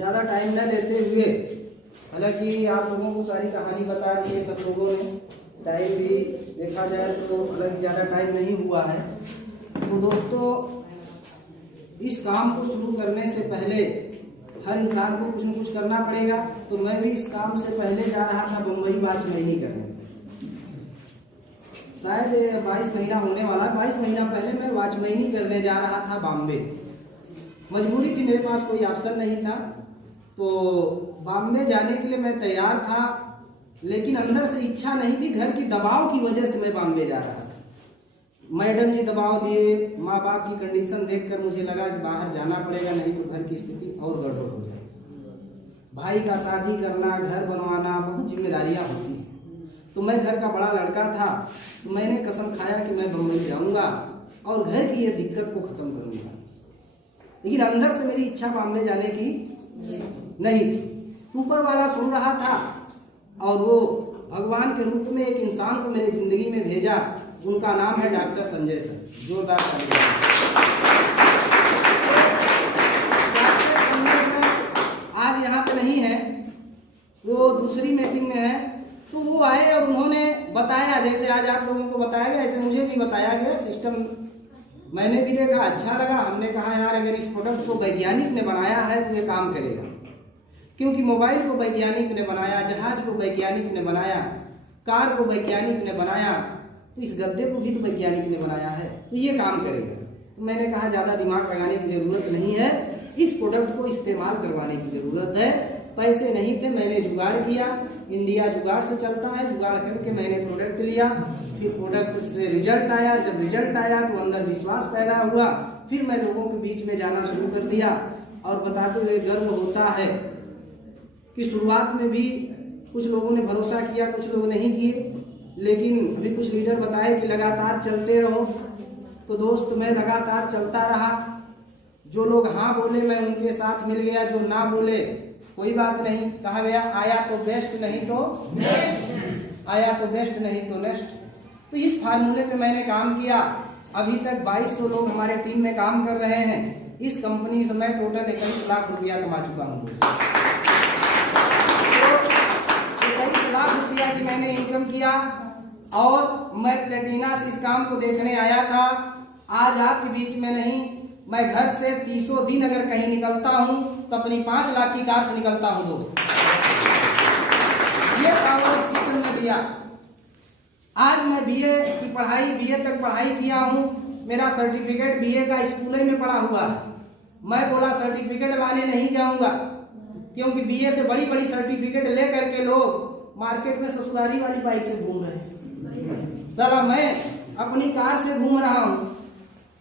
ज़्यादा टाइम न लेते हुए, हालांकि आप लोगों को सारी कहानी बता दी है सब लोगों ने, टाइम भी देखा जाए तो अलग ज़्यादा टाइम नहीं हुआ है। तो दोस्तों, इस काम को शुरू करने से पहले हर इंसान को कुछ न कुछ करना पड़ेगा। तो मैं भी इस काम से पहले जा रहा था बम्बई वॉचमैनी करने। शायद 22 महीना होने वाला, 22 महीना पहले मैं वॉचमैनी करने जा रहा था बॉम्बे। मजबूरी थी, मेरे पास कोई ऑप्शन नहीं था। तो बॉम्बे जाने के लिए मैं तैयार था, लेकिन अंदर से इच्छा नहीं थी। घर की दबाव की वजह से मैं बॉम्बे जा रहा था। मैडम जी दबाव दिए, माँ बाप की कंडीशन देखकर मुझे लगा कि बाहर जाना पड़ेगा, नहीं तो घर की स्थिति और गड़बड़ हो जाएगी। भाई का शादी करना, घर बनवाना, बहुत जिम्मेदारियां होती हैं। तो मैं घर का बड़ा लड़का था, तो मैंने कसम खाया कि मैं बम्बई जाऊंगा और घर की ये दिक्कत को खत्म करूंगा। लेकिन अंदर से मेरी इच्छा बॉम्बे जाने की नहीं थी। ऊपर वाला सुन रहा था और वो भगवान के रूप में एक इंसान को मेरे जिंदगी में भेजा। उनका नाम है डॉक्टर संजय सर। जोरदार तालियां। आज यहाँ पे नहीं है, वो दूसरी मीटिंग में है। तो वो आए और उन्होंने बताया, जैसे आज आप लोगों को बताया गया ऐसे मुझे भी बताया गया। सिस्टम मैंने भी देखा, अच्छा लगा। हमने कहा यार अगर इस प्रोडक्ट को वैज्ञानिक ने बनाया है तो ये काम करेगा, क्योंकि मोबाइल को वैज्ञानिक ने बनाया, जहाज को वैज्ञानिक ने बनाया, कार को वैज्ञानिक ने बनाया, तो इस गद्दे को भी तो वैज्ञानिक ने बनाया है, तो ये काम करेगा। तो मैंने कहा ज़्यादा दिमाग लगाने की ज़रूरत नहीं है, इस प्रोडक्ट को इस्तेमाल करवाने की ज़रूरत है। पैसे नहीं थे, मैंने जुगाड़ किया। इंडिया जुगाड़ से चलता है, जुगाड़ करके मैंने प्रोडक्ट लिया। फिर प्रोडक्ट से रिजल्ट आया। जब रिजल्ट आया तो अंदर विश्वास पैदा हुआ। फिर मैं लोगों के बीच में जाना शुरू कर दिया और बताते हुए गर्व होता है कि शुरुआत में भी कुछ लोगों ने भरोसा किया, कुछ लोग नहीं किए, लेकिन अभी कुछ लीडर बताए कि लगातार चलते रहो। तो दोस्त मैं लगातार चलता रहा। जो लोग हाँ बोले मैं उनके साथ मिल गया, जो ना बोले कोई बात नहीं। कहा गया आया तो बेस्ट, नहीं तो नेक्स्ट, आया तो बेस्ट नहीं तो नेक्स्ट। तो इस फार्मूले पे मैंने काम किया। अभी तक 2200 लोग हमारे टीम में काम कर रहे हैं। इस कंपनी से मैं टोटल 21 लाख रुपया कमा चुका हूँ। 21 लाख रुपया की मैंने इनकम किया और मैं प्लेटिना से इस काम को देखने आया था। आज आपके बीच में नहीं, मैं घर से 30 दिन अगर कहीं निकलता हूं तो अपनी 5 लाख की कार से निकलता हूं। दोस्त ये पावर सिस्टम ने दिया। आज मैं बीए की पढ़ाई, बीए तक पढ़ाई किया हूं। मेरा सर्टिफिकेट बीए का स्कूल में पड़ा हुआ है। मैं बोला सर्टिफिकेट लाने नहीं जाऊंगा, क्योंकि बीए से बड़ी बड़ी सर्टिफिकेट लेकर के लोग मार्केट में ससुरारी वाली बाइक से घूम रहे हैं। चला मैं अपनी कार से घूम रहा हूं।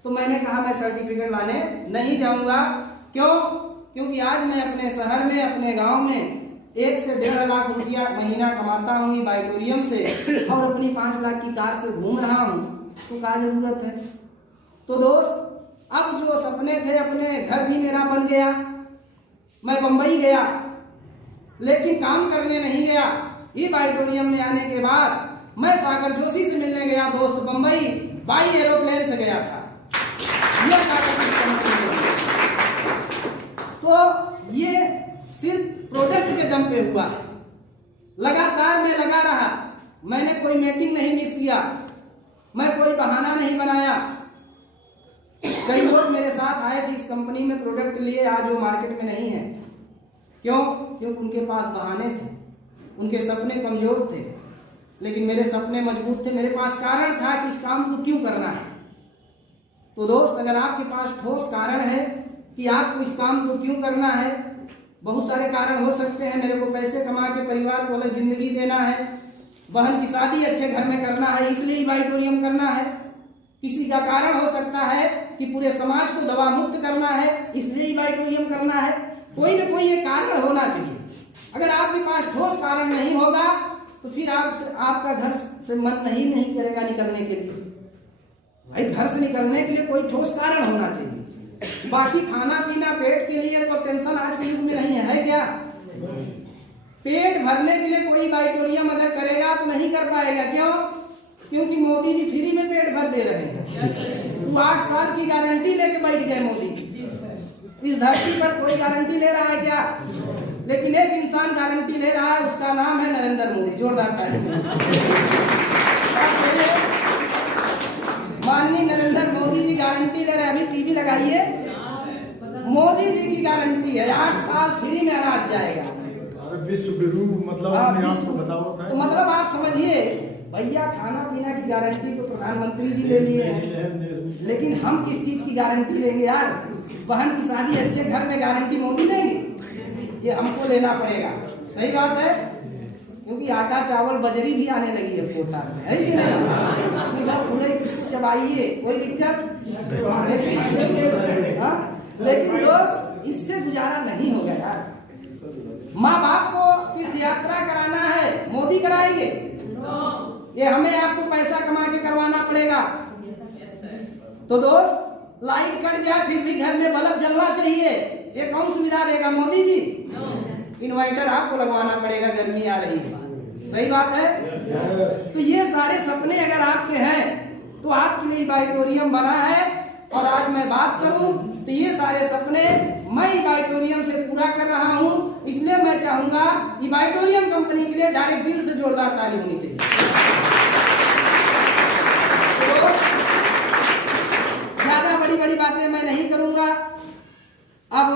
तो मैंने कहा मैं सर्टिफिकेट लाने नहीं जाऊंगा। क्यों? क्योंकि आज मैं अपने शहर में, अपने गांव में 1 से 1.5 लाख रुपया महीना कमाता हूँ बाइटोरियम से, और अपनी 5 लाख की कार से घूम रहा हूँ। तो क्या जरूरत है? तो दोस्त अब जो सपने थे, अपने घर भी मेरा बन गया। मैं बंबई गया, लेकिन काम करने नहीं गया। ई बाइटोरियम में आने के बाद मैं सागर जोशी से मिलने गया। दोस्त बंबई बाई एरोप्लेन से गया था। तो ये सिर्फ प्रोडक्ट के दम पे हुआ है। लगातार मैं लगा रहा, मैंने कोई मीटिंग नहीं मिस किया, मैं कोई बहाना नहीं बनाया। कई लोग मेरे साथ आए थे इस कंपनी में प्रोडक्ट लिए, आज वो मार्केट में नहीं है। क्यों? क्योंकि उनके पास बहाने थे, उनके सपने कमजोर थे, लेकिन मेरे सपने मजबूत थे। मेरे पास कारण था कि इस काम को क्यों करना है। तो दोस्त अगर आपके पास ठोस कारण है कि आपको इस काम को क्यों करना है, बहुत सारे कारण हो सकते हैं। मेरे को पैसे कमा के परिवार को अलग जिंदगी देना है, बहन की शादी अच्छे घर में करना है, इसलिए बाइटोरियम करना है। किसी का कारण हो सकता है कि पूरे समाज को दवा मुक्त करना है, इसलिए बाइटोरियम करना है। कोई ना कोई ये कारण होना चाहिए। अगर आपके पास ठोस कारण नहीं होगा तो फिर आपका घर से मन नहीं करेगा निकलने के लिए। भाई घर से निकलने के लिए कोई ठोस कारण होना चाहिए। बाकी खाना पीना पेट के लिए तो टेंशन आज के युग में नहीं है क्या? पेट भरने के लिए कोई बाइटोरियम अगर करेगा तो नहीं कर पाएगा। क्यों? क्योंकि मोदी जी फ्री में पेट भर दे रहे हैं। 8 साल की गारंटी लेके बैठ गए मोदी। इस धरती पर कोई गारंटी ले रहा है क्या? लेकिन एक इंसान गारंटी ले रहा है, उसका नाम है नरेंद्र मोदी। जोरदार ताली। माननीय नरेंद्र मोदी जी गारंटी ले रहे हैं। अभी टीवी लगाइए, मोदी जी की गारंटी है 8 साल फ्री में अनाज जाएगा। विश्व गुरु मतलब आपको बताओ। तो मतलब आप समझिए भैया, खाना पीना की गारंटी तो प्रधानमंत्री जी ले लिए हैं, लेकिन हम किस चीज की गारंटी लेंगे यार? बहन की शादी अच्छे घर में गारंटी मोदी देंगे? ये हमको लेना पड़ेगा। सही बात है, क्योंकि आटा चावल बजरी भी आने लगी है कोटा में, है कि नहीं? किसको चबाइए, कोई दिक्कत? लेकिन दोस्त, इससे गुजारा नहीं होगा यार। माँ बाप को तीर्थ यात्रा कराना है, मोदी कराएंगे? ये हमें आपको पैसा कमा के करवाना पड़ेगा। तो दोस्त, लाइट कट जाए फिर भी घर में बल्ब जलना चाहिए, ये कौन सुविधा देगा? मोदी जी। इन्वर्टर आपको लगवाना पड़ेगा, गर्मी आ रही है। सही बात है। तो ये सारे सपने अगर आपके हैं तो आपके लिए इबाइटोरियम बना है। और आज मैं बात करूं तो ये सारे सपने मैं इबाइटोरियम से पूरा कर रहा हूं, इसलिए मैं चाहूंगा इबाइटोरियम कंपनी के लिए डायरेक्ट दिल से जोरदार ताली होनी चाहिए। तो ज्यादा बड़ी बड़ी बातें मैं नहीं करूंगा। अब